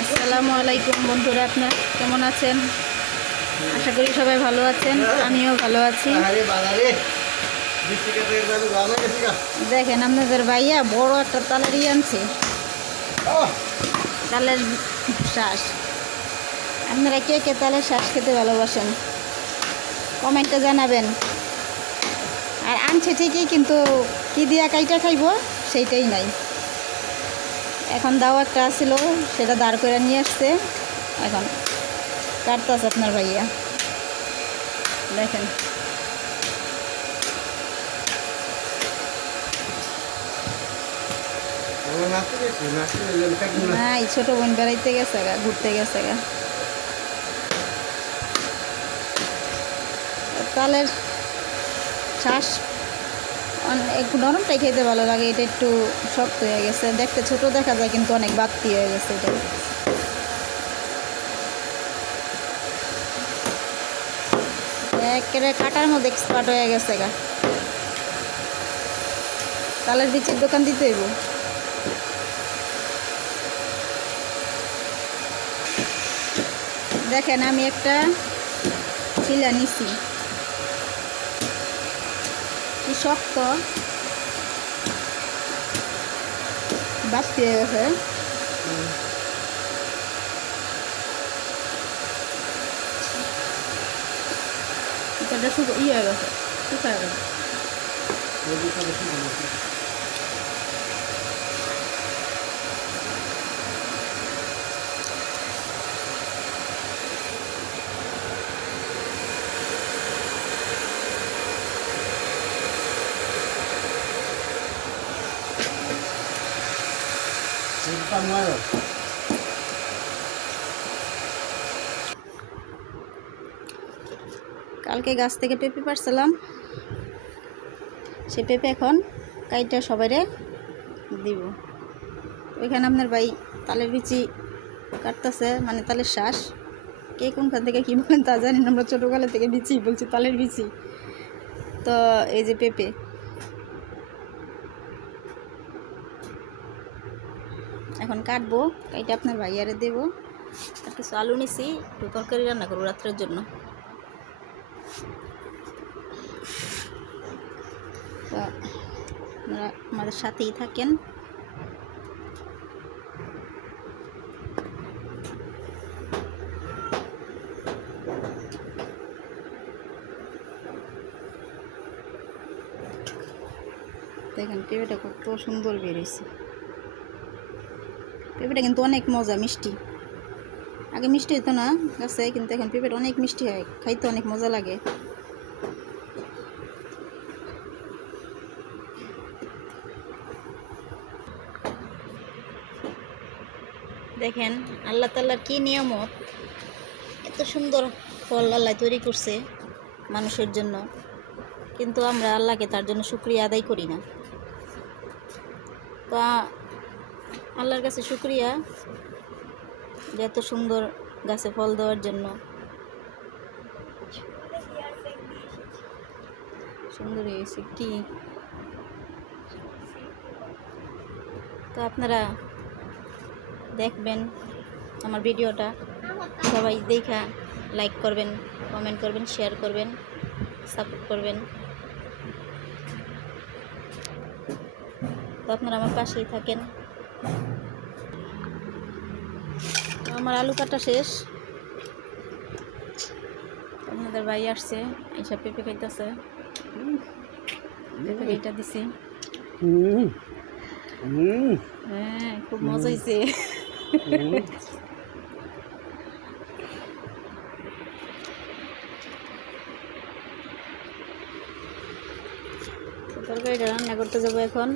আসসালামু আলাইকুম বন্ধুরা, আপনারা কেমন আছেন? আশা করি সবাই ভালো আছেন, আমিও ভালো আছি। দেখেন আপনাদের ভাইয়া বড় একটা তালের আনছে, তালের শ্বাস। আপনারা কে কে তালের শ্বাস খেতে ভালোবাসেন কমেন্টে জানাবেন। আর আনছে ঠিকই, কিন্তু কি দিয়া কাইটা খাইব সেইটাই নাই। এখন দাও একটা আসছিল, সেটা দাঁড় করে নিয়ে আসছে, এখন কাটতেছে আপনার ভাইয়া। দেখেন নাই, ছোট বোন বেড়াইতে গেছে গা, ঘুরতে গেছে গা। তালের শ্বাস একটু নরমটাই খেতে ভালো লাগে, এটা একটু শক্ত হয়ে গেছে, দেখতে ছোট দেখা যায় কিন্তু অনেক বাড়তি হয়ে গেছে। এটা একেবারে কাটার মধ্যে এক্সপার্ট হয়ে গেছে গা। তালের বিচির দোকান দিতে হইব। দেখেন আমি একটা ছিলা নিছি, কি শক্ত, বাড়তি হয়ে গেছে। এটা শুকো হয়ে গেছে, শুকায় গেছে। কালকে গাছ থেকে পেঁপে পাড়ছিলাম, সে পেঁপে এখন কাইটা সবাইরে দিব। ওইখানে আপনার ভাই তালের বিচি কাটতেছে, মানে তালের শ্বাস। কে কোনখান থেকে কী বলেন তা জানি না, আমরা ছোটোবেলা থেকে বিচি বলছি, তালের বিচি। তো এই যে পেঁপে, এখন কাটবো, কাইটা আপনার ভাইয়ারে দেবো। আর কিছু আলু নিছি, একটু তরকারি রান্না করবো রাত্রের জন্য। তো আপনারা আমাদের সাথেই থাকেন। দেখেন পেঁপেটা কত সুন্দর বেরিয়েছে। পেঁপেটা কিন্তু অনেক মজা, মিষ্টি। আগে মিষ্টি হতো না গাছে, কিন্তু এখন পেঁপেটা অনেক মিষ্টি হয়, খাইতে অনেক মজা লাগে। দেখেন আল্লাহ তাআলার কি নিয়ামত, এত সুন্দর ফল আল্লাহ তৈরি করছে মানুষের জন্য, কিন্তু আমরা আল্লাহকে তার জন্য শুকরিয়া আদায় করি না। তো আল্লাহর কাছে শুকরিয়া যে এত সুন্দর গাছে ফল দেওয়ার জন্য। সুন্দর হয়েছে কি। তো আপনারা দেখবেন আমার ভিডিওটা, সবাই দেখা লাইক করবেন, কমেন্ট করবেন, শেয়ার করবেন, সাপোর্ট করবেন। তো আপনারা আমার পাশেই থাকেন। আমার আলু কাটা শেষ, আপনাদের ভাই আসছে, এইসব পেঁপে খাইতেছে। পেঁপে এইটা দিছি, হ্যাঁ খুব মজা হয়েছে। তরকারিটা রান্না করতে যাবো এখন।